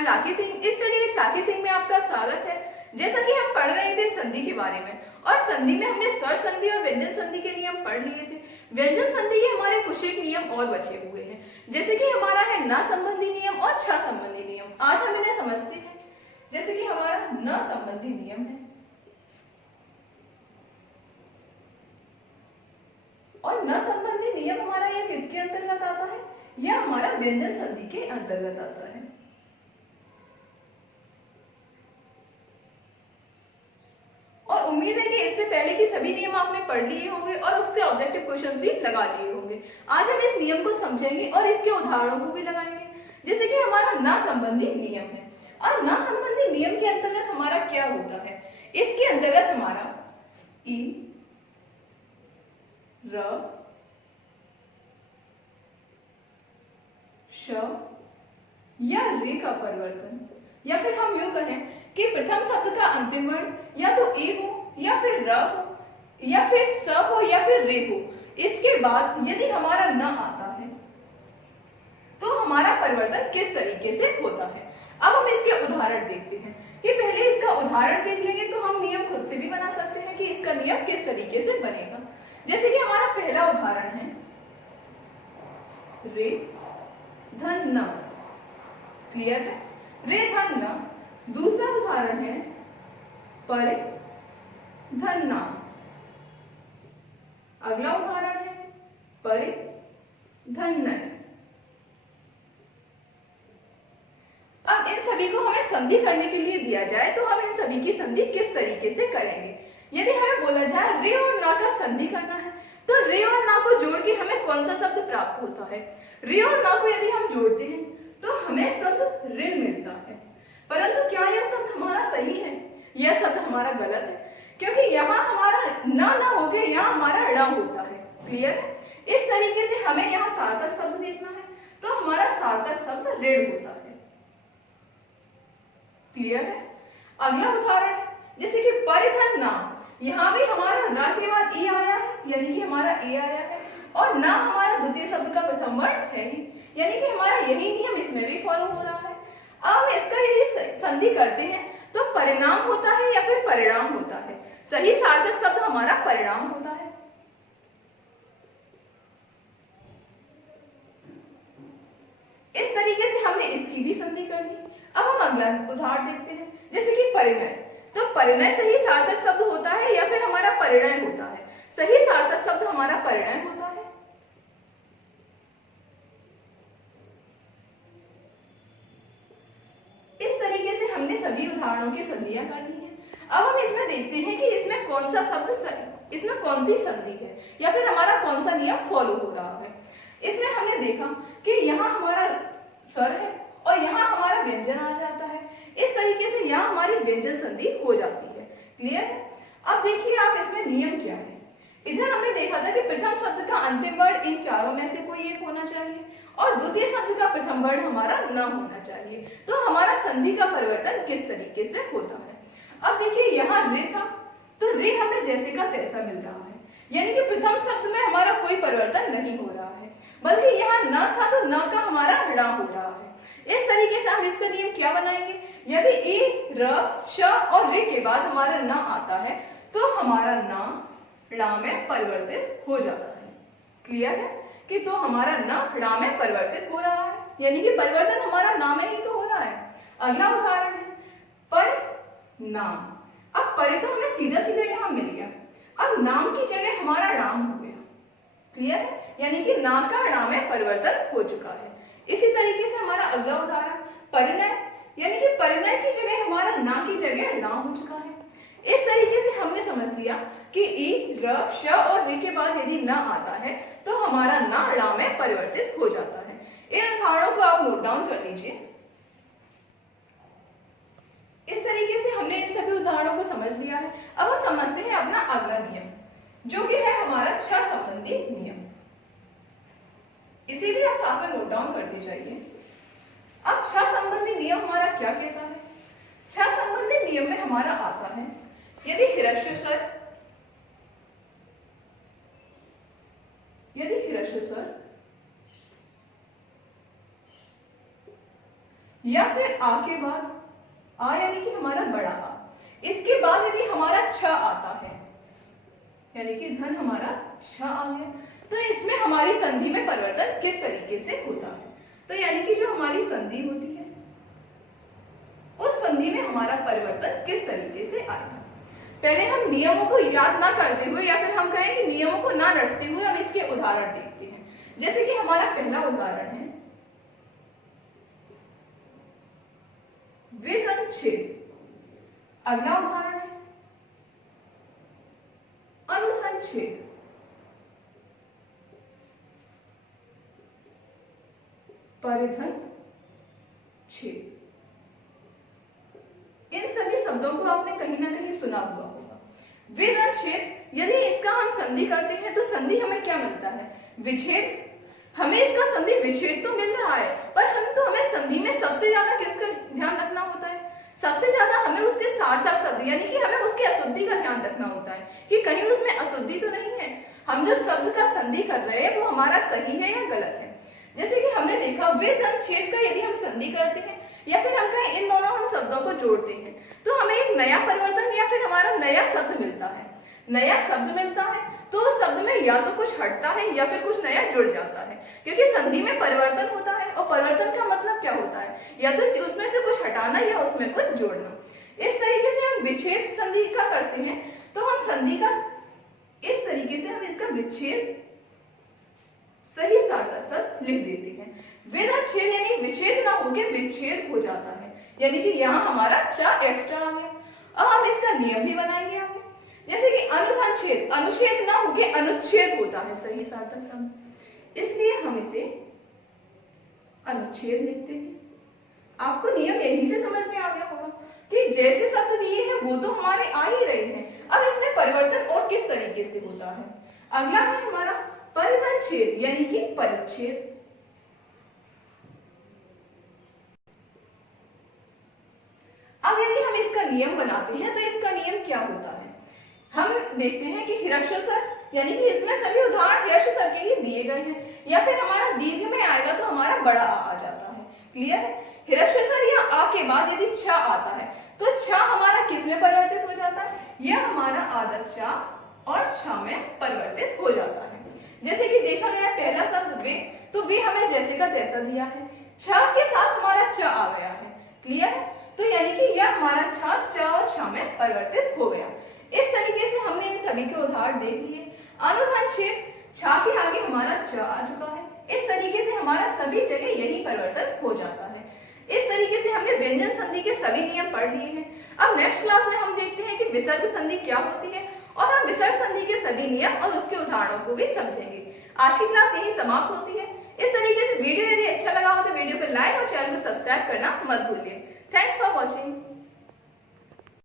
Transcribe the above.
M Rakhi Singh. Study with Rakhi Singh में आपका स्वागत है। जैसा कि हम पढ़ रहे थे संधि के बारे में, और संधि में हमने स्वर संधि और व्यंजन संधि के नियम पढ़ लिए थे। व्यंजन संधि के हमारे कुछ एक नियम और बचे हुए हैं, जैसे कि हमारा है न संबंधी नियम और छ संबंधी नियम। आज हम इन्हें समझते हैं। जैसे कि हमारा न संबंधी नियम है, और न संबंधी नियम हमारा यह किसके अंतर्गत आता है? यह हमारा व्यंजन संधि के अंतर्गत आता है। और उम्मीद है कि इससे पहले की सभी नियम आपने पढ़ लिए होंगे और उससे ऑब्जेक्टिव क्वेश्चंस भी लगा लिए होंगे। आज हम इस नियम को समझेंगे और इसके उदाहरणों को भी लगाएंगे। जैसे कि हमारा न संबंधी नियम है, और न संबंधी नियम के अंतर्गत हमारा क्या होता है? इसके अंतर्गत हमारा ई, र, श या रे का परिवर्तन, या फिर हम यूं कहें कि प्रथम शब्द का अंतिम वर्ण या तो ए हो या फिर र हो या फिर स हो या फिर रे हो, इसके बाद यदि हमारा न आता है तो हमारा परिवर्तन किस तरीके से होता है। अब हम इसके उदाहरण देखते हैं। कि पहले इसका उदाहरण देख लेंगे तो हम नियम खुद से भी बना सकते हैं कि इसका नियम किस तरीके से बनेगा। जैसे कि हमारा पहला उदाहरण है रे धन न, क्लियर है? रे धन न। दूसरा उदाहरण है परे धन ना। अगला उदाहरण है परे धन न। अब इन सभी को हमें संधि करने के लिए दिया जाए तो हम इन सभी की संधि किस तरीके से करेंगे? यदि हमें बोला जाए रे और ना का संधि करना है तो रे और ना को जोड़ के हमें कौन सा शब्द प्राप्त होता है? रे और ना को यदि हम जोड़ते हैं तो हमें शब्द ऋण मिलता है। परंतु क्या यह शब्द हमारा सही है? यह शब्द हमारा गलत है, क्योंकि यहाँ हमारा ना होके यहाँ हमारा ण होता है। क्लियर है? इस तरीके से हमें यहाँ सार्थक शब्द देखना है तो हमारा सार्थक शब्द ऋण होता है। क्लियर है? अगला उदाहरण है जैसे कि परिधन ना। यहाँ भी हमारा न के बाद ई आया है, यानी कि हमारा ए आया है, और ना हमारा द्वितीय शब्द का प्रथम वर्ण है ही, यानी कि हमारा यही नियम इसमें भी फॉलो हो रहा है। अब हम इसका यदि संधि करते हैं तो परिणाम होता है या फिर परिणाम होता है? सही सार्थक शब्द हमारा परिणाम होता है। इस तरीके से हमने इसकी भी संधि कर ली। अब हम अगला उदाहरण देखते हैं, जैसे कि परिणय। तो परिणय सही सार्थक शब्द होता है या फिर हमारा परिणय होता है? सही सार्थक शब्द हमारा परिणय होता है। इस तरीके से हमने सभी उदाहरणों की संधियां कर ली हैं। अब हम इसमें देखते हैं कि इसमें कौन सा शब्द, इसमें कौन सी संधि है या फिर हमारा कौन सा नियम फॉलो हो रहा है। इसमें हमने देखा कि यहाँ हमारा स्वर है और यहाँ हमारा व्यंजन आ जाता है। इस तरीके से यहाँ हमारी व्यंजन संधि हो जाती है। क्लियर है? अब देखिए आप इसमें नियम क्या है। इधर हमने देखा था कि प्रथम शब्द का अंतिम वर्ण इन चारों में से कोई एक होना चाहिए और द्वितीय शब्द का प्रथम वर्ण हमारा न होना चाहिए। तो हमारा संधि का परिवर्तन किस तरीके से होता है? अब देखिए यहाँ रे था तो रे हमें जैसे का तैसा मिल रहा है, यानी कि प्रथम शब्द में हमारा कोई परिवर्तन नहीं हो रहा है, बल्कि यहाँ न था तो न का हमारा ण हो रहा है। इस तरीके से हम इसका नियम क्या बनाएंगे? यदि ए, र, श और रे के बाद हमारा न आता है तो हमारा न ण में परिवर्तित हो जाता है। क्लियर है? कि तो हमारा न ण में परिवर्तित हो रहा है, यानी कि परिवर्तन हमारा न में ही तो हो रहा है। अगला उदाहरण है पर नाम। अब परे तो हमें सीधा सीधा यहाँ मिल गया, अब नाम की जगह हमारा नाम हो गया। क्लियर है? यानी कि ना का ण में परिवर्तन हो चुका है। इसी तरीके से हमारा अगला उदाहरण परिणय, यानी कि परिणय की जगह हमारा ना की जगह ण हो चुका है। इस तरीके से हमने समझ लिया कि ई, र, श और रे के बाद यदि न आता है तो हमारा न ण में परिवर्तित हो जाता है। इन उदाहरणों को आप नोट डाउन कर लीजिए। इस तरीके से हमने इन सभी उदाहरणों को समझ लिया है। अब हम समझते हैं अपना अगला नियम, जो कि है हमारा छ संबंधी नियम। इसे भी आप साथ में नोट डाउन करते जाइए। अब छ संबंधी नियम हमारा क्या कहता है? छ संबंधी नियम में हमारा आता है यदि ह्रस्व स्वर या फिर आ के बाद आ यानी कि हमारा बड़ा आ, इसके बाद यदि हमारा छ आता है यानी कि धन हमारा छ आ गया, तो इसमें हमारी संधि में परिवर्तन किस तरीके से होता है। तो यानी कि जो हमारी संधि होती है उस संधि में हमारा परिवर्तन किस तरीके से आएगा। पहले हम नियमों को याद ना करते हुए या फिर हम कहें कि नियमों को ना रटते हुए हम इसके उदाहरण देखते हैं। जैसे कि हमारा पहला उदाहरण है विधन छेद। अगला उदाहरण है अनुधन छेद। परिधन छेद। इन सभी शब्दों को आपने कहीं ना कहीं सुना हुआ होगा। विधन छेद, यदि इसका हम संधि करते हैं तो संधि हमें क्या मिलता है, विच्छेद। हमें इसका संधि विच्छेद तो मिल रहा है, पर हमें संधि में सबसे ज्यादा किसका ध्यान रखना होता है, सबसे ज्यादा हमें उसके सार्थक शब्द यानी कि हमें उसकी अशुद्धि का ध्यान रखना होता है कि कहीं उसमें अशुद्धि तो नहीं है। हम जो शब्द का संधि कर रहे हैं वो हमारा सही है या गलत है। जैसे कि हमने देखा विधन छेद का यदि हम संधि करते हैं या फिर हम कहें इन दोनों हम शब्दों को जोड़ते हैं तो हमें एक नया परिवर्तन या फिर हमारा नया शब्द मिलता है। नया शब्द मिलता है तो उस शब्द में या तो कुछ हटता है या फिर कुछ नया जुड़ जाता है, क्योंकि संधि में परिवर्तन होता है और परिवर्तन का मतलब क्या होता है, या तो उसमें से कुछ हटाना या उसमें कुछ जोड़ना। इस तरीके से हम विच्छेद संधि का करते हैं तो हम संधि का इस तरीके से हम इसका विच्छेद सही सार्थक शब्द लिख देते हैं। विधन छेद यानी विच्छेद ना होकर विच्छेद हो जाता है, यानी कि यहाँ हमारा च एक्स्ट्रा आ गया। अब हम इसका नियम भी बनाएंगे आगे। जैसे कि अनुधन छेद, अनुच्छेद ना होकर अनुच्छेद होता है सही सार्थक शब्द, इसलिए हम इसे अनुच्छेद लिखते हैं। आपको नियम यहीं से समझ में आ गया होगा कि जैसे शब्द दिए हैं वो तो हमारे आ ही रहे हैं, अब इसमें परिवर्तन और किस तरीके से होता है। अगला है हमारा परिधन छेद यानी कि परिच्छेद। अब यदि हम इसका नियम बनाते हैं तो इसका नियम क्या होता है, हम देखते हैं कि हिरस्वर यानी कि इसमें सभी उदाहरण हिरस्वर के ही दिए गए हैं, या फिर हमारा दीर्घ में आएगा तो हमारा बड़ा आ जाता है। क्लियर है। हिरस्वर या आ के बाद यदि छ आता है तो छ हमारा किस में परिवर्तित हो जाता है, यह हमारा आदत छ और छ में परिवर्तित हो जाता है। जैसे कि देखा गया पहला शब्द वे, तो वे हमें जैसे का तैसा दिया है, छ के साथ हमारा च आ गया है। क्लियर है। तो यानी कि यह हमारा च और छ में परिवर्तित हो गया। इस तरीके से हमने इन सभी के उदाहरण देख लिए। अनुधन छेद, छ के आगे हमारा च आ चुका है, इस तरीके से हमारा सभी जगह यही परिवर्तन हो जाता है। इस तरीके से हमने व्यंजन संधि के सभी नियम पढ़ लिए हैं। अब नेक्स्ट क्लास में हम देखते हैं कि विसर्ग संधि क्या होती है और हम विसर्ग संधि के सभी नियम और उसके उदाहरणों को भी समझेंगे। आज की क्लास यही समाप्त होती है। इस तरीके से वीडियो यदि अच्छा लगा हो तो वीडियो को लाइक और चैनल को सब्सक्राइब करना मत भूलिए। Thanks for watching.